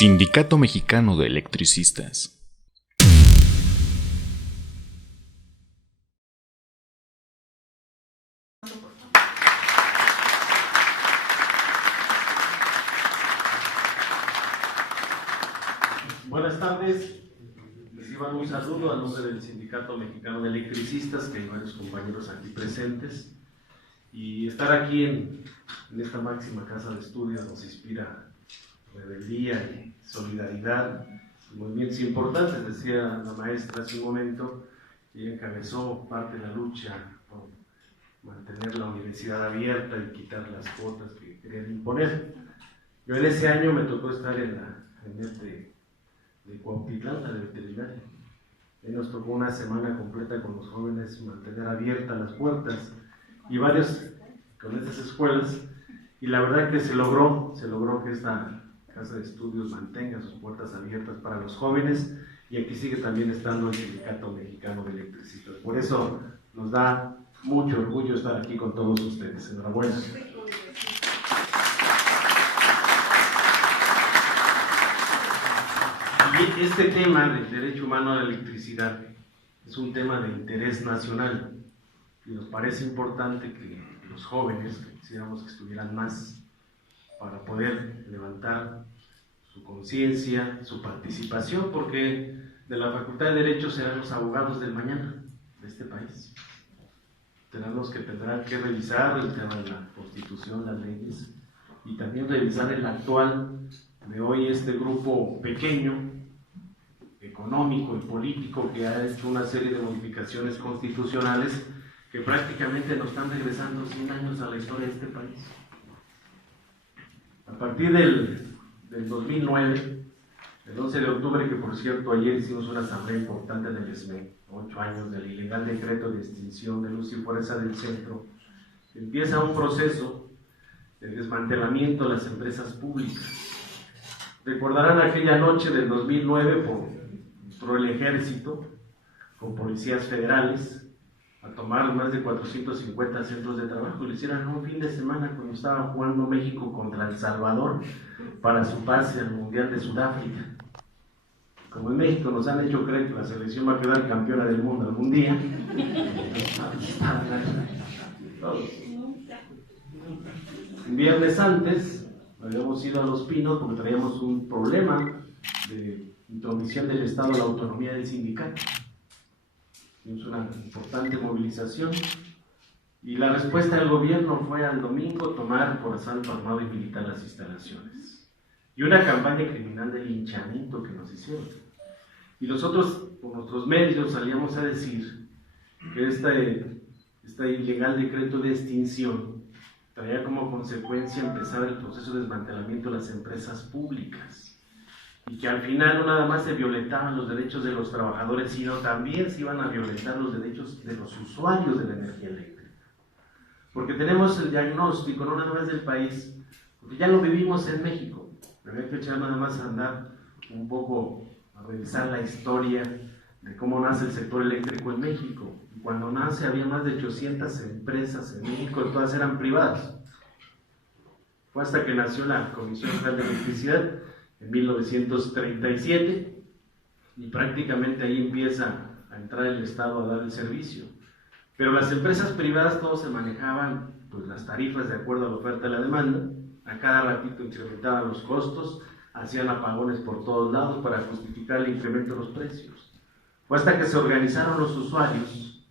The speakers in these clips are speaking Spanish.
Sindicato Mexicano de Electricistas. Buenas tardes, reciban un saludo a nombre del Sindicato Mexicano de Electricistas, que hay varios compañeros aquí presentes, y estar aquí en esta máxima casa de estudios nos inspira rebeldía y solidaridad, movimientos importantes. Decía la maestra hace un momento, ella encabezó parte de la lucha por mantener la universidad abierta y quitar las cuotas que querían imponer. Yo en ese año me tocó estar en de Cuautitlán, la de veterinaria. Y nos tocó una semana completa con los jóvenes mantener abiertas las puertas y varios con estas escuelas, y la verdad que se logró que esta casa de estudios mantenga sus puertas abiertas para los jóvenes, y aquí sigue también estando el Sindicato Mexicano de Electricistas. Por eso nos da mucho orgullo estar aquí con todos ustedes. Enhorabuena. Y este tema del derecho humano a la electricidad es un tema de interés nacional, y nos parece importante que los jóvenes, que quisiéramos que estuvieran más para poder levantar su conciencia, su participación, porque de la Facultad de Derecho serán los abogados del mañana de este país. Serán los que tendrán que revisar el tema de la Constitución, las leyes, y también revisar el actual de hoy, este grupo pequeño, económico y político, que ha hecho una serie de modificaciones constitucionales que prácticamente nos están regresando 100 años a la historia de este país. A partir del 2009, el 11 de octubre, que por cierto ayer hicimos una asamblea importante en el ESME, 8 años del ilegal decreto de extinción de luz y fuerza del centro, empieza un proceso de desmantelamiento de las empresas públicas. Recordarán aquella noche del 2009, entró el ejército con policías federales a tomar más de 450 centros de trabajo, y lo hicieron un fin de semana cuando estaba jugando México contra El Salvador para su pase al Mundial de Sudáfrica. Como en México nos han hecho creer que la selección va a quedar campeona del mundo algún día, un viernes antes habíamos ido a Los Pinos porque traíamos un problema de intromisión del Estado a la autonomía del sindicato. Hicimos una importante movilización, y la respuesta del gobierno fue al domingo tomar por asalto armado y militar las instalaciones, y una campaña criminal de linchamiento que nos hicieron. Y nosotros, con nuestros medios, salíamos a decir que este ilegal decreto de extinción traía como consecuencia empezar el proceso de desmantelamiento de las empresas públicas, y que al final no nada más se violentaban los derechos de los trabajadores, sino también se iban a violentar los derechos de los usuarios de la energía eléctrica. Porque tenemos el diagnóstico, no nada más del país, porque ya lo vivimos en México. Habría que echar nada más a andar un poco a revisar la historia de cómo nace el sector eléctrico en México. Y cuando nace había más de 800 empresas en México, y todas eran privadas. Fue hasta que nació la Comisión Federal de Electricidad en 1937, y prácticamente ahí empieza a entrar el Estado a dar el servicio. Pero las empresas privadas todos se manejaban pues las tarifas de acuerdo a la oferta y la demanda. A cada ratito incrementaban los costos, hacían apagones por todos lados para justificar el incremento de los precios. Fue hasta que se organizaron los usuarios,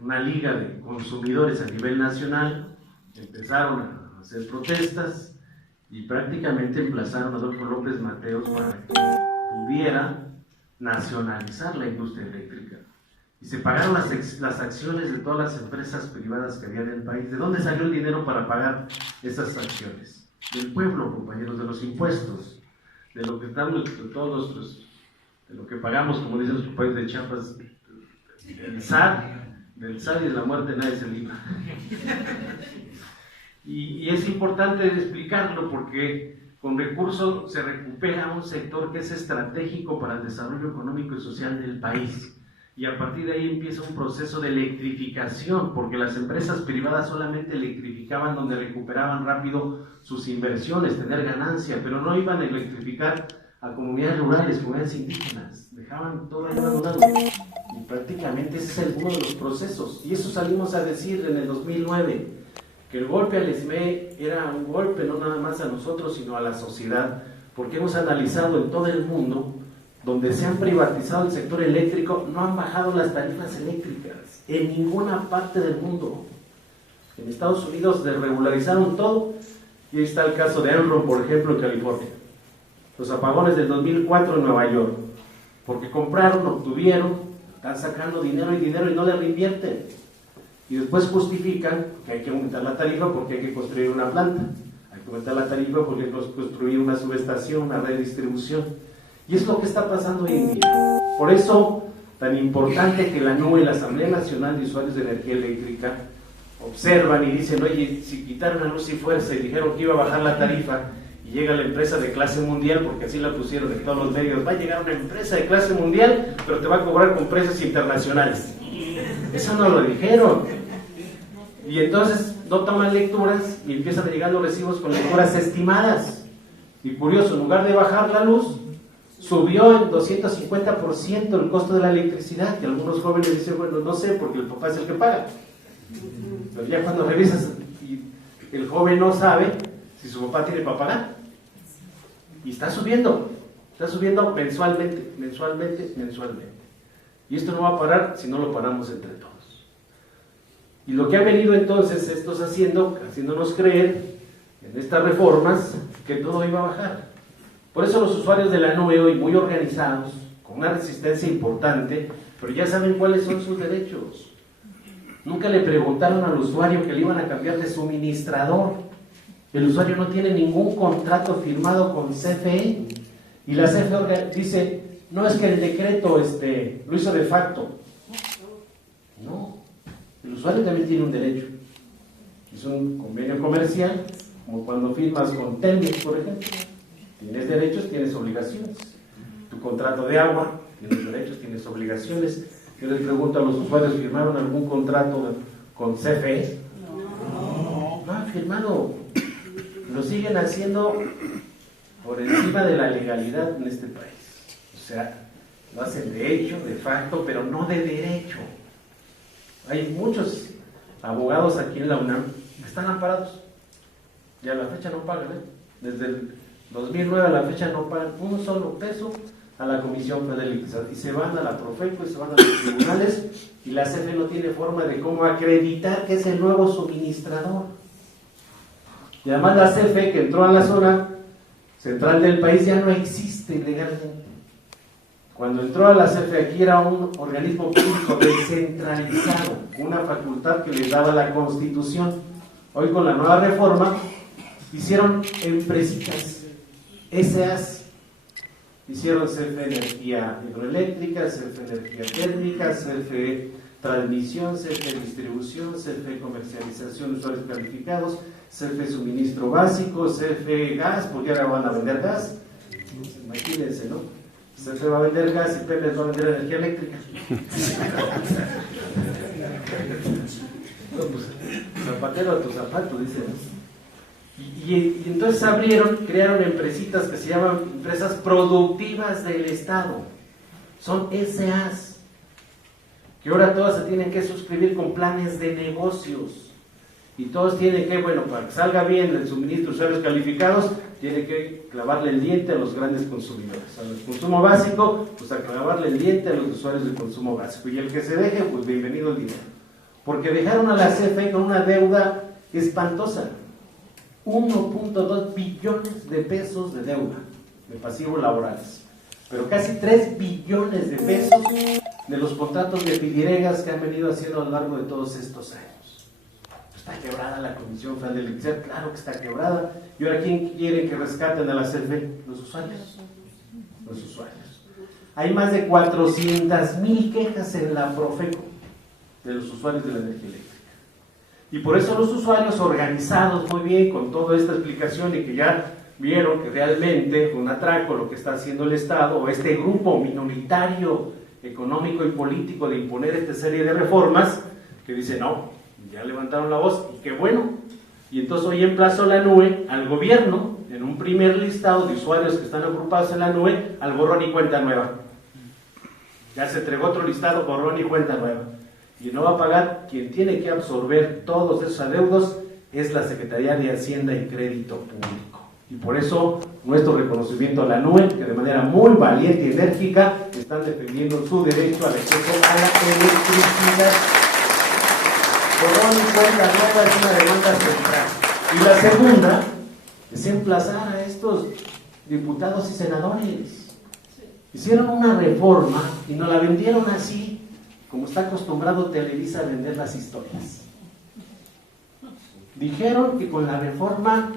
una liga de consumidores a nivel nacional, empezaron a hacer protestas, y prácticamente emplazaron a Adolfo López Mateos para que pudiera nacionalizar la industria eléctrica. Y se pagaron las acciones de todas las empresas privadas que había en el país. ¿De dónde salió el dinero para pagar esas acciones? Del pueblo, compañeros, de los impuestos, de lo que estamos, de todos nuestros, de lo que pagamos, como dicen los países de Chiapas, del SAT y de la muerte nadie se libra. Y es importante explicarlo porque con recursos se recupera un sector que es estratégico para el desarrollo económico y social del país. Y a partir de ahí empieza un proceso de electrificación, porque las empresas privadas solamente electrificaban donde recuperaban rápido sus inversiones, tener ganancia, pero no iban a electrificar a comunidades rurales, comunidades indígenas, dejaban todo ahí abandonado. Y prácticamente ese es uno de los procesos. Y eso salimos a decir en el 2009, que el golpe al SME era un golpe no nada más a nosotros, sino a la sociedad, porque hemos analizado en todo el mundo, donde se han privatizado el sector eléctrico, no han bajado las tarifas eléctricas, en ninguna parte del mundo. En Estados Unidos desregularizaron todo, y ahí está el caso de Enron, por ejemplo, en California. Los apagones del 2004 en Nueva York, porque compraron, obtuvieron, están sacando dinero y no le reinvierten. Y después justifican que hay que aumentar la tarifa porque hay que construir una planta, hay que aumentar la tarifa porque hay que construir una subestación, una red de distribución. Y es lo que está pasando hoy en día. Por eso, tan importante que la NUE, la Asamblea Nacional de Usuarios de Energía Eléctrica, observan y dicen, oye, si quitaron a Luz y Fuerza y dijeron que iba a bajar la tarifa, y llega la empresa de clase mundial, porque así la pusieron en todos los medios, va a llegar una empresa de clase mundial, pero te va a cobrar con precios internacionales. Eso no lo dijeron. Y entonces no toman lecturas y empiezan a llegar los recibos con lecturas estimadas. Y curioso, en lugar de bajar la luz, subió en 250% el costo de la electricidad, que algunos jóvenes dicen, bueno, no sé, porque el papá es el que paga. Pero ya cuando revisas, y el joven no sabe si su papá tiene para pagar. Y está subiendo mensualmente. Y esto no va a parar si no lo paramos entre todos. Y lo que ha venido entonces estos haciéndonos creer en estas reformas que todo iba a bajar. Por eso los usuarios de la NUE hoy muy organizados, con una resistencia importante, pero ya saben cuáles son sus derechos. Nunca le preguntaron al usuario que le iban a cambiar de suministrador. El usuario no tiene ningún contrato firmado con CFE. Y la CFE dice, no es que el decreto lo hizo de facto. No, el usuario también tiene un derecho. Es un convenio comercial, como cuando firmas con Telmex, por ejemplo. Tienes derechos, tienes obligaciones. Tu contrato de agua, tienes derechos, tienes obligaciones. Yo les pregunto a los usuarios, ¿firmaron algún contrato con CFE? No han firmado. Lo siguen haciendo por encima de la legalidad en este país. O sea, lo hacen de hecho, de facto, pero no de derecho. Hay muchos abogados aquí en la UNAM que están amparados. Y a la fecha no pagan, Desde el 2009 a la fecha no pagan un solo peso a la Comisión Federal de Electricidad. Y se van a la Profeco y se van a los tribunales y la CFE no tiene forma de cómo acreditar que es el nuevo suministrador. Y además la CFE que entró a la zona central del país ya no existe legalmente. Cuando entró a la CFE aquí era un organismo público descentralizado, una facultad que les daba la Constitución. Hoy con la nueva reforma hicieron empresitas, SAS, hicieron CFE Energía Hidroeléctrica, CFE Energía Térmica, CFE Transmisión, CFE Distribución, CFE Comercialización de Usuarios Calificados, CFE Suministro Básico, CFE Gas, porque ahora van a vender gas. Imagínense, ¿no? CFE va a vender gas y Pemex va a vender energía eléctrica. No, pues, zapatero a tu zapato, dicen. Y entonces crearon empresitas que se llaman empresas productivas del Estado. Son SAS, que ahora todas se tienen que suscribir con planes de negocios. Y todos tienen que, bueno, para que salga bien el suministro de usuarios calificados, tienen que clavarle el diente a los grandes consumidores. A los de consumo básico, pues a clavarle el diente a los usuarios de consumo básico. Y el que se deje, pues bienvenido el dinero. Porque dejaron a la CFE con una deuda espantosa. 1.2 billones de pesos de deuda, de pasivos laborales. Pero casi 3 billones de pesos de los contratos de pidiregas que han venido haciendo a lo largo de todos estos años. Está quebrada la Comisión Federal de Electricidad, claro que está quebrada. ¿Y ahora quién quiere que rescaten a la CFE? Los usuarios. Los usuarios. Hay más de 400,000 quejas en la Profeco de los usuarios de la energía eléctrica. Y por eso los usuarios organizados muy bien con toda esta explicación y que ya vieron que realmente fue un atraco lo que está haciendo el Estado o este grupo minoritario económico y político de imponer esta serie de reformas, que dice no, ya levantaron la voz y qué bueno. Y entonces hoy emplazo la NUE al gobierno en un primer listado de usuarios que están agrupados en la nube al borrón y cuenta nueva. Ya se entregó otro listado, borrón y cuenta nueva. Y no va a pagar, quien tiene que absorber todos esos adeudos es la Secretaría de Hacienda y Crédito Público. Y por eso nuestro reconocimiento a la nube, que de manera muy valiente y enérgica están defendiendo su derecho al acceso a la electricidad. Borrón y cuenta nueva es una demanda central. Y la segunda es emplazar a estos diputados y senadores. Hicieron una reforma y nos la vendieron así, como está acostumbrado Televisa a vender las historias. Dijeron que con la reforma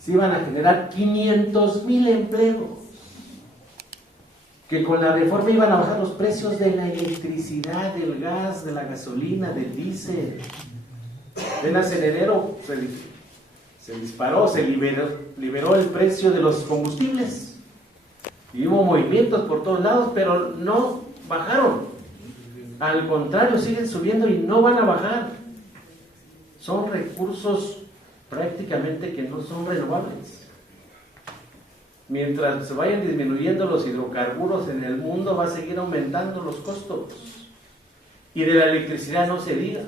se iban a generar 500,000 empleos, que con la reforma iban a bajar los precios de la electricidad, del gas, de la gasolina, del diésel. Apenas en enero se disparó, se liberó el precio de los combustibles. Y hubo movimientos por todos lados, pero no bajaron. Al contrario, siguen subiendo y no van a bajar. Son recursos prácticamente que no son renovables. Mientras se vayan disminuyendo los hidrocarburos en el mundo, va a seguir aumentando los costos. Y de la electricidad no se diga.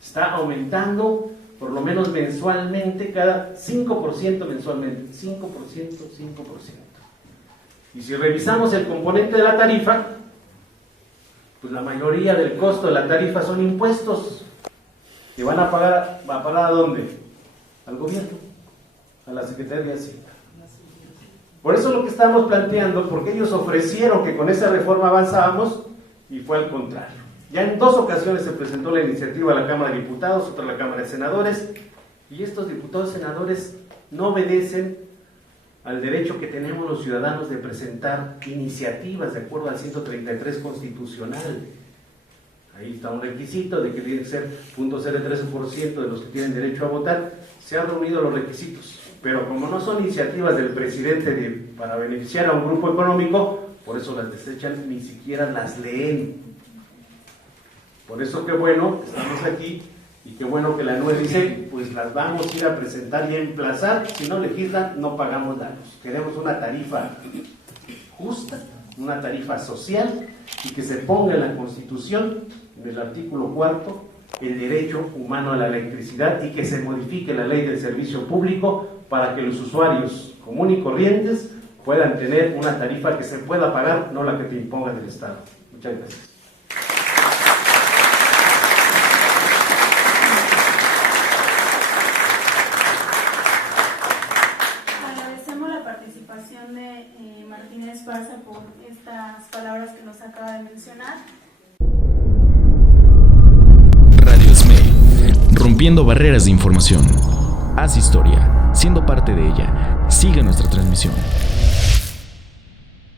Está aumentando por lo menos mensualmente, cada 5% mensualmente. 5%. Y si revisamos el componente de la tarifa, pues la mayoría del costo de la tarifa son impuestos que van a pagar. ¿Va a pagar a dónde? Al gobierno, a la Secretaría de Hacienda. Por eso lo que estamos planteando, porque ellos ofrecieron que con esa reforma avanzábamos y fue al contrario. Ya en 2 ocasiones se presentó la iniciativa a la Cámara de Diputados, otra a la Cámara de Senadores, y estos diputados y senadores no obedecen al derecho que tenemos los ciudadanos de presentar iniciativas de acuerdo al 133 constitucional. Ahí está un requisito de que tiene que ser 0.013% de los que tienen derecho a votar. Se han reunido los requisitos, pero como no son iniciativas del presidente para beneficiar a un grupo económico, por eso las desechan, ni siquiera las leen. Por eso qué bueno que estamos aquí y qué bueno que la NUE dice, pues las vamos a ir a presentar y a emplazar. Si no legislan, no pagamos daños. Queremos una tarifa justa, una tarifa social, y que se ponga en la Constitución, en el artículo 4, el derecho humano a la electricidad, y que se modifique la ley del servicio público para que los usuarios comunes y corrientes puedan tener una tarifa que se pueda pagar, no la que te imponga el Estado. Muchas gracias. Agradecemos la participación de Martínez Esparza por estas palabras que nos acaba de mencionar. Radio SME, rompiendo barreras de información. Haz historia, siendo parte de ella. Sigue nuestra transmisión.